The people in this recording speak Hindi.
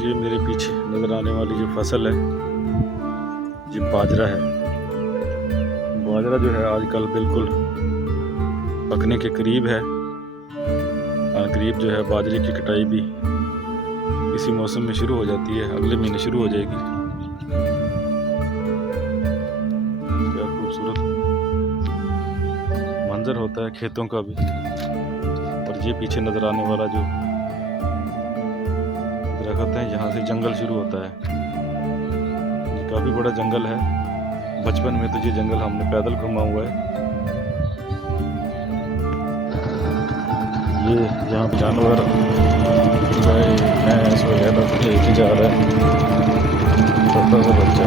ये मेरे पीछे नज़र आने वाली जो फसल है ये बाजरा है। बाजरा जो है आजकल बिल्कुल पकने के करीब है। करीब जो है बाजरे की कटाई भी इसी मौसम में शुरू हो जाती है, अगले महीने शुरू हो जाएगी। क्या खूबसूरत मंजर होता है खेतों का भी। और ये पीछे नज़र आने वाला जो दरख्त है, यहाँ से जंगल शुरू होता है। ये काफ़ी बड़ा जंगल है। बचपन में तो ये जंगल हमने पैदल घूमा हुआ है। ये यहाँ जानवर गाय भैंस वगैरह लेके जा रहा है, छोटा सा बच्चा।